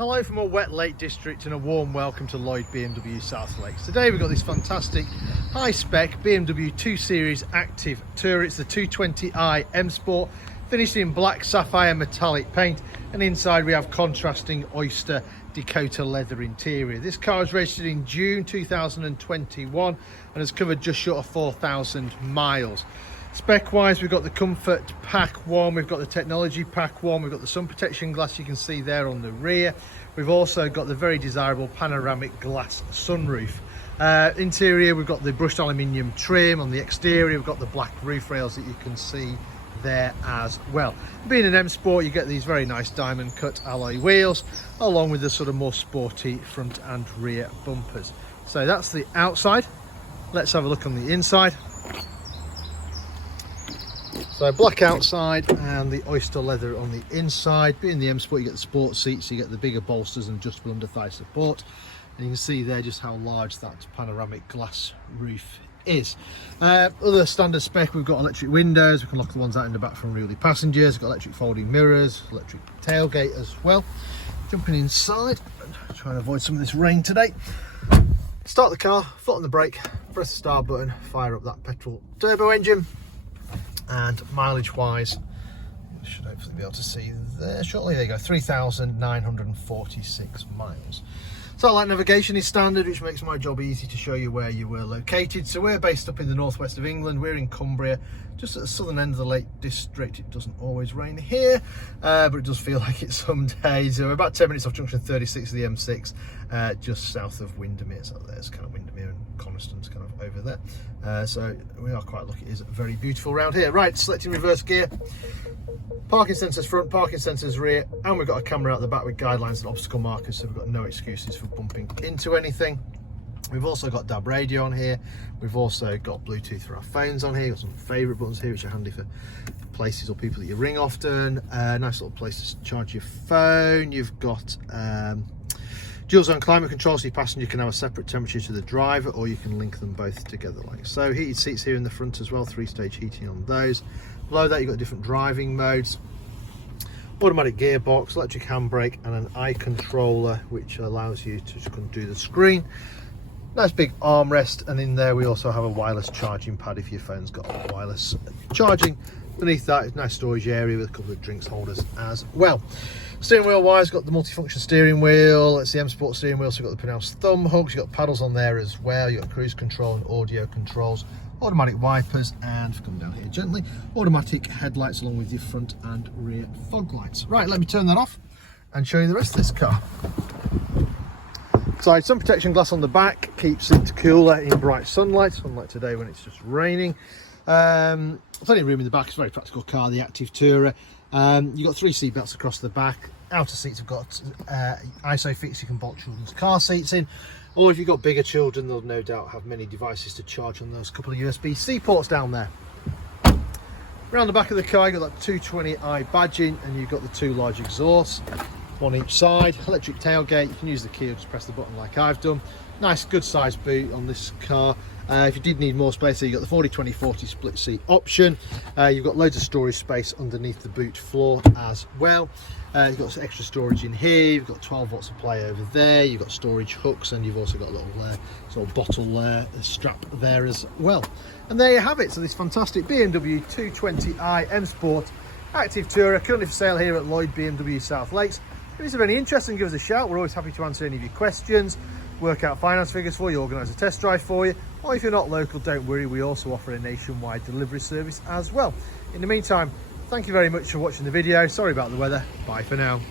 Hello from a wet Lake District and a warm welcome to Lloyd BMW South Lakes. Today we've got this fantastic high-spec BMW 2 Series Active Tourer. It's the 220i M Sport, finished in black sapphire metallic paint, and inside we have contrasting Oyster Dakota leather interior. This car was registered in June 2021 and has covered just short of 4,000 miles. Spec wise, we've got the comfort pack one, we've got the technology pack one, we've got the sun protection glass you can see there on the rear. We've also got the very desirable panoramic glass sunroof. Interior, we've got the brushed aluminium trim. On the exterior, we've got the black roof rails that you can see there as well. Being an M Sport, you get these very nice diamond cut alloy wheels along with the sort of more sporty front and rear bumpers. So that's the outside. Let's have a look on the inside. So black outside and the Oyster leather on the inside. Being the M Sport, you get the sport seats, you get the bigger bolsters and adjustable under thigh support. And you can see there just how large that panoramic glass roof is. Other standard spec, we've got electric windows. We can lock the ones out in the back for unruly passengers. We've got electric folding mirrors, electric tailgate as well. Jumping inside, trying to avoid some of this rain today. Start the car, foot on the brake, press the start button, fire up that petrol turbo engine. And mileage wise, you should hopefully be able to see there shortly. There you go, 3,946 miles. Satellite navigation is standard, which makes my job easy to show you where you were located. So we're based up in the northwest of England. We're in Cumbria, just at the southern end of the Lake District. It doesn't always rain here, but it does feel like it some days. So we're about 10 minutes off junction 36 of the M6, just south of Windermere. So there's kind of Windermere and Coniston's kind of over there. So we are quite lucky. It is very beautiful around here. Right, selecting reverse gear. Parking sensors front, parking sensors rear, and we've got a camera out the back with guidelines and obstacle markers, so we've got no excuses for bumping into anything. We've also got DAB radio on here. We've also got Bluetooth for our phones on here. We've got some favourite buttons here, which are handy for places or people that you ring often. Nice little place to charge your phone. You've got dual zone climate control, so your passenger can have a separate temperature to the driver, or you can link them both together like so. Heated seats here in the front as well, 3-stage heating on those. Below that, you've got different driving modes, automatic gearbox, electric handbrake, and an eye controller, which allows you to just do the screen. Nice big armrest, and in there we also have a wireless charging pad if your phone's got wireless charging. Beneath that is a nice storage area with a couple of drinks holders as well. Steering wheel wise, got the multifunction steering wheel. It's the M Sport steering wheel, so you've got the pronounced thumb hooks, you've got paddles on there as well, you've got cruise control and audio controls, automatic wipers, and come down here gently, automatic headlights along with your front and rear fog lights. Right, let me turn that off and show you the rest of this car. So sun protection glass on the back keeps it cooler in bright sunlight, unlike today when it's just raining. Plenty of room in the back. It's a very practical car, the Active Tourer. You've got 3 seat belts across the back. Outer seats have got ISOFIX, you can bolt children's car seats in, or if you've got bigger children, they'll no doubt have many devices to charge on those couple of USB-C ports down there. Around the back of the car, you've got that 220i badging, and you've got the 2 large exhausts, one each side. Electric tailgate, you can use the key or just press the button like I've done. Nice good sized boot on this car. If you did need more space, so you've got the 40-20-40 split seat option. You've got loads of storage space underneath the boot floor as well. You've got some extra storage in here. You've got 12 volt supply over there. You've got storage hooks, and you've also got a little sort of bottle strap there as well. And there you have it. So this fantastic BMW 220i M Sport Active Tourer, currently for sale here at Lloyd BMW South Lakes. If it's of any interest, then give us a shout. We're always happy to answer any of your questions, work out finance figures for you, organise a test drive for you, or if you're not local, don't worry, we also offer a nationwide delivery service as well. In the meantime, thank you very much for watching the video. Sorry about the weather. Bye for now.